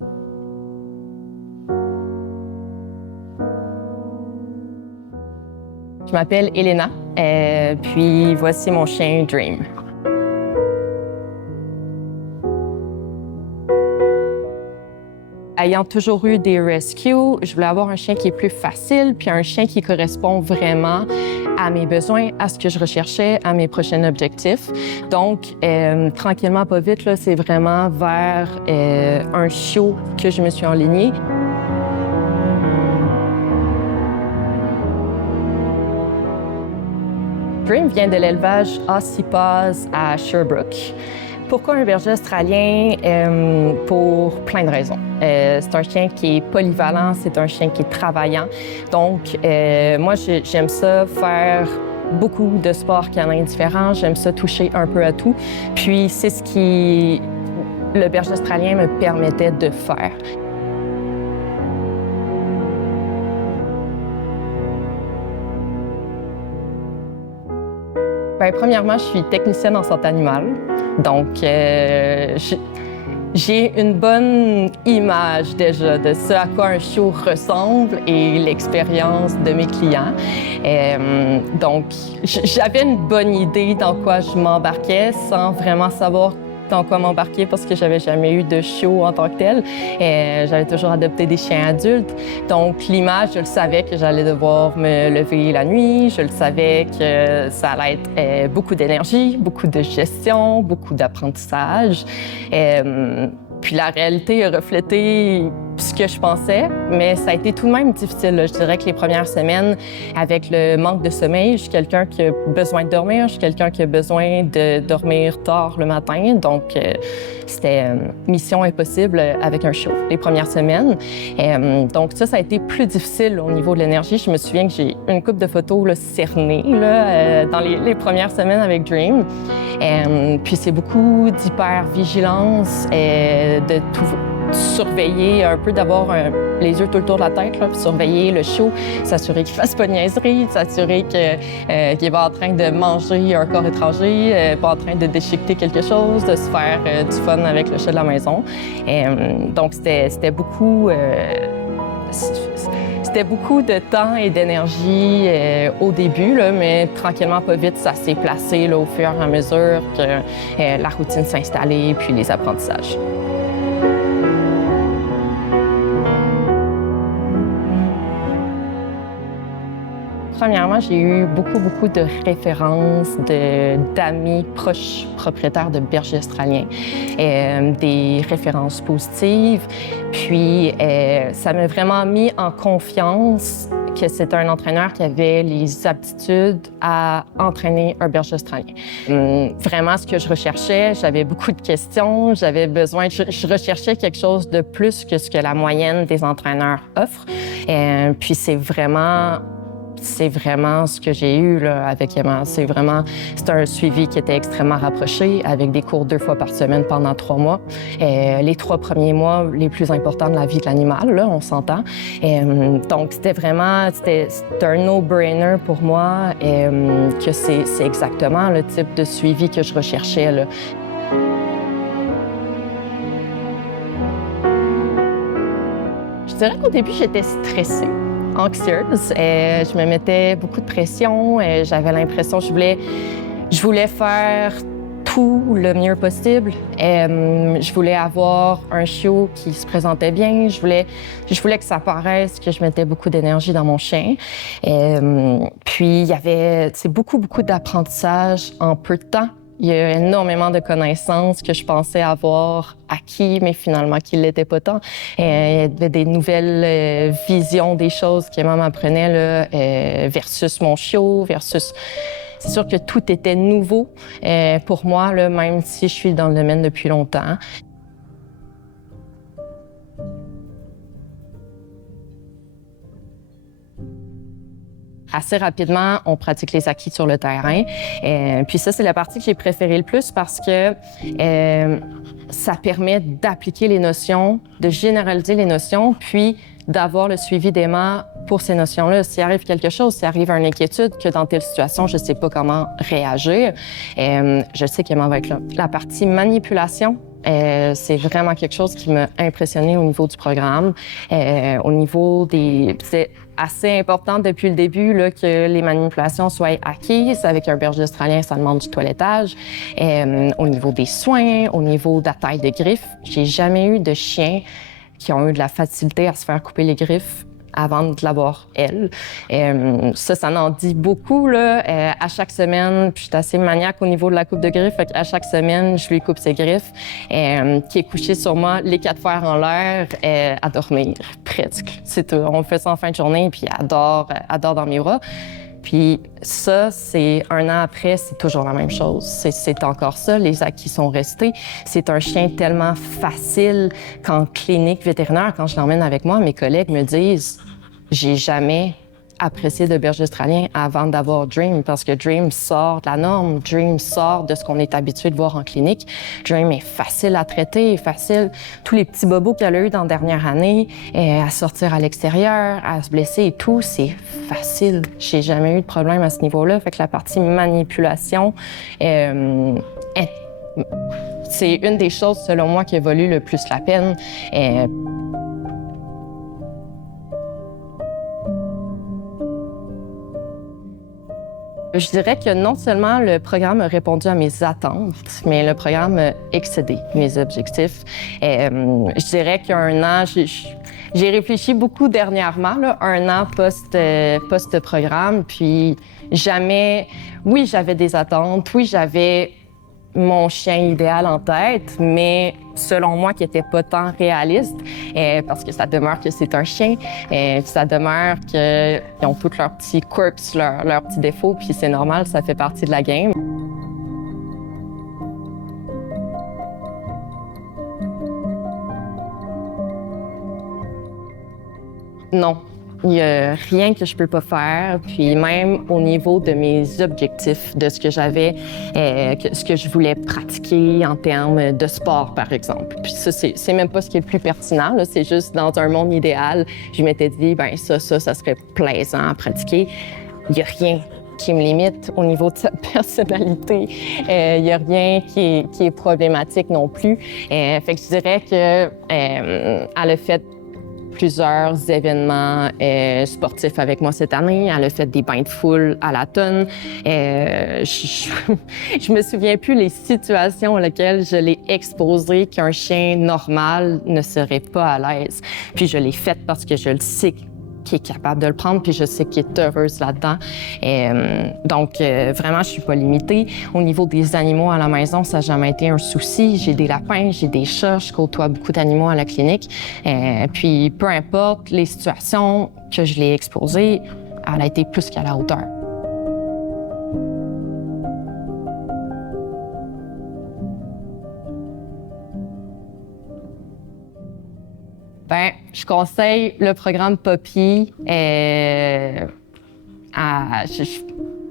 Je m'appelle Elena, puis voici mon chien Dream. Ayant toujours eu des rescues, je voulais avoir un chien qui est plus facile, puis un chien qui correspond vraiment à mes besoins, à ce que je recherchais, à mes prochains objectifs. Donc, tranquillement, pas vite, là, c'est vraiment vers un chiot que je me suis enlignée. Dream vient de l'élevage Ossipaz à Sherbrooke. Pourquoi un berger australien? Pour plein de raisons. C'est un chien qui est polyvalent, c'est un chien qui est travaillant. Donc, moi, j'aime ça faire beaucoup de sports canins différents. J'aime ça toucher un peu à tout. Puis, c'est ce qui le berger australien me permettait de faire. Bien, premièrement, je suis technicienne en santé animale. Donc, j'ai une bonne image déjà de ce à quoi un chiot ressemble et l'expérience de mes clients. Donc, j'avais une bonne idée dans quoi je m'embarquais sans vraiment savoir dans quoi m'embarquer parce que j'avais jamais eu de chiot en tant que tel. J'avais toujours adopté des chiens adultes. Donc, l'image, je le savais que j'allais devoir me lever la nuit. Je le savais que ça allait être beaucoup d'énergie, beaucoup de gestion, beaucoup d'apprentissage. Puis la réalité a reflété ce que je pensais, mais ça a été tout de même difficile. Je dirais que les premières semaines, avec le manque de sommeil, je suis quelqu'un qui a besoin de dormir, je suis quelqu'un qui a besoin de dormir tard le matin. Donc, c'était mission impossible avec un chiot les premières semaines. Donc, ça a été plus difficile au niveau de l'énergie. Je me souviens que j'ai une couple de photos là, cernées là, dans les premières semaines avec Dream. Puis, c'est beaucoup d'hypervigilance, de tout surveiller un peu, d'avoir les yeux tout le tour de la tête, là, puis surveiller le chiot, s'assurer qu'il fasse pas de niaiserie, s'assurer qu'il est pas en train de manger un corps étranger, pas en train de déchiqueter quelque chose, de se faire du fun avec le chat de la maison. Donc, c'était beaucoup... C'était beaucoup de temps et d'énergie au début, là, mais tranquillement, pas vite, ça s'est placé là, au fur et à mesure que la routine s'est installée, puis les apprentissages. Premièrement, j'ai eu beaucoup de références d'amis proches propriétaires de bergers australiens, des références positives. Puis, ça m'a vraiment mis en confiance que c'est un entraîneur qui avait les aptitudes à entraîner un berger australien. Vraiment, ce que je recherchais, j'avais beaucoup de questions, j'avais besoin, je recherchais quelque chose de plus que ce que la moyenne des entraîneurs offre. Puis, c'est vraiment ce que j'ai eu là, avec Emma. C'est un suivi qui était extrêmement rapproché, avec des cours 2 fois par semaine pendant 3 mois. Les 3 premiers mois les plus importants de la vie de l'animal, là, on s'entend. Donc, c'était un no-brainer pour moi, que c'est exactement le type de suivi que je recherchais, là. Je dirais qu'au début, j'étais stressée, anxieuse. Je me mettais beaucoup de pression. J'avais l'impression que je voulais faire tout le mieux possible. Je voulais avoir un chiot qui se présentait bien. Je voulais que ça paraisse que je mettais beaucoup d'énergie dans mon chien. Puis, il y avait beaucoup d'apprentissage en peu de temps. Il y a énormément de connaissances que je pensais avoir acquis, mais finalement qui ne l'étaient pas tant. Il y avait des nouvelles visions des choses que maman m'apprenait là, versus mon chiot, versus... C'est sûr que tout était nouveau pour moi, là, même si je suis dans le domaine depuis longtemps. Assez rapidement, on pratique les acquis sur le terrain. Puis ça, c'est la partie que j'ai préférée le plus parce que ça permet d'appliquer les notions, de généraliser les notions, puis d'avoir le suivi d'Emma pour ces notions-là. S'il arrive quelque chose, s'il arrive une inquiétude, que dans telle situation, je ne sais pas comment réagir, je sais qu'Emma va être là. La partie manipulation, C'est vraiment quelque chose qui m'a impressionnée au niveau du programme. Au niveau des... C'est assez important depuis le début là, que les manipulations soient acquises. Avec un berger australien, ça demande du toilettage. Au niveau des soins, au niveau de la taille de griffes, j'ai jamais eu de chien qui ont eu de la facilité à se faire couper les griffes avant de l'avoir, elle. Ça en dit beaucoup, là. À chaque semaine, puis je suis assez maniaque au niveau de la coupe de griffes, fait à chaque semaine, je lui coupe ses griffes, qui est couchée sur moi, les 4 fers en l'air, à dormir, presque. C'est tout. On fait ça en fin de journée, puis elle adore dans mes bras. Puis ça, c'est 1 an après, c'est toujours la même chose. C'est encore ça, les acquis sont restés. C'est un chien tellement facile qu'en clinique vétérinaire, quand je l'emmène avec moi, mes collègues me disent « J'ai jamais apprécié de berger australien avant d'avoir Dream, parce que Dream sort de la norme, Dream sort de ce qu'on est habitué de voir en clinique. Dream est facile à traiter, facile. Tous les petits bobos qu'elle a eu dans la dernière année, à sortir à l'extérieur, à se blesser et tout, c'est facile. J'ai jamais eu de problème à ce niveau-là. Fait que la partie manipulation, c'est une des choses, selon moi, qui a valu le plus la peine. Je dirais que non seulement le programme a répondu à mes attentes, mais le programme a excédé mes objectifs. Je dirais qu'un an, j'ai réfléchi beaucoup dernièrement, là, 1 an post-programme, puis jamais... Oui, j'avais des attentes, oui, j'avais mon chien idéal en tête, mais selon moi, qui n'était pas tant réaliste, parce que ça demeure que c'est un chien, ça demeure qu'ils ont tous leurs petits quirks, leurs petits défauts, puis c'est normal, ça fait partie de la game. Non. Il n'y a rien que je peux pas faire. Puis même au niveau de mes objectifs, de ce que j'avais, ce que je voulais pratiquer en termes de sport, par exemple. Puis ça, c'est même pas ce qui est le plus pertinent, là. C'est juste dans un monde idéal, je m'étais dit, ben ça serait plaisant à pratiquer. Il n'y a rien qui me limite au niveau de sa personnalité. Il n'y a rien qui est problématique non plus. Fait que je dirais que elle a fait plusieurs événements sportifs avec moi cette année. Elle a fait des bains de foule à la tonne. Je me souviens plus les situations auxquelles je l'ai exposée qu'un chien normal ne serait pas à l'aise. Puis je l'ai faite parce que je le sais qui est capable de le prendre, puis je sais qu'il est heureuse là-dedans. Donc, vraiment, je suis pas limitée. Au niveau des animaux à la maison, ça n'a jamais été un souci. J'ai des lapins, j'ai des chats, je côtoie beaucoup d'animaux à la clinique. Puis, peu importe les situations que je l'ai exposée, elle a été plus qu'à la hauteur. Ben, je conseille le programme Puppy. Je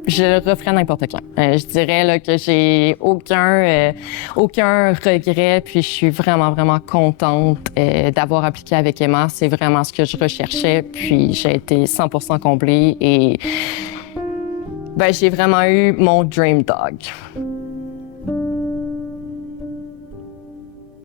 le referais n'importe quand. Je dirais là, que j'ai aucun regret, puis je suis vraiment, vraiment contente d'avoir appliqué avec Emma. C'est vraiment ce que je recherchais, puis j'ai été 100% comblée et ben, j'ai vraiment eu mon dream dog.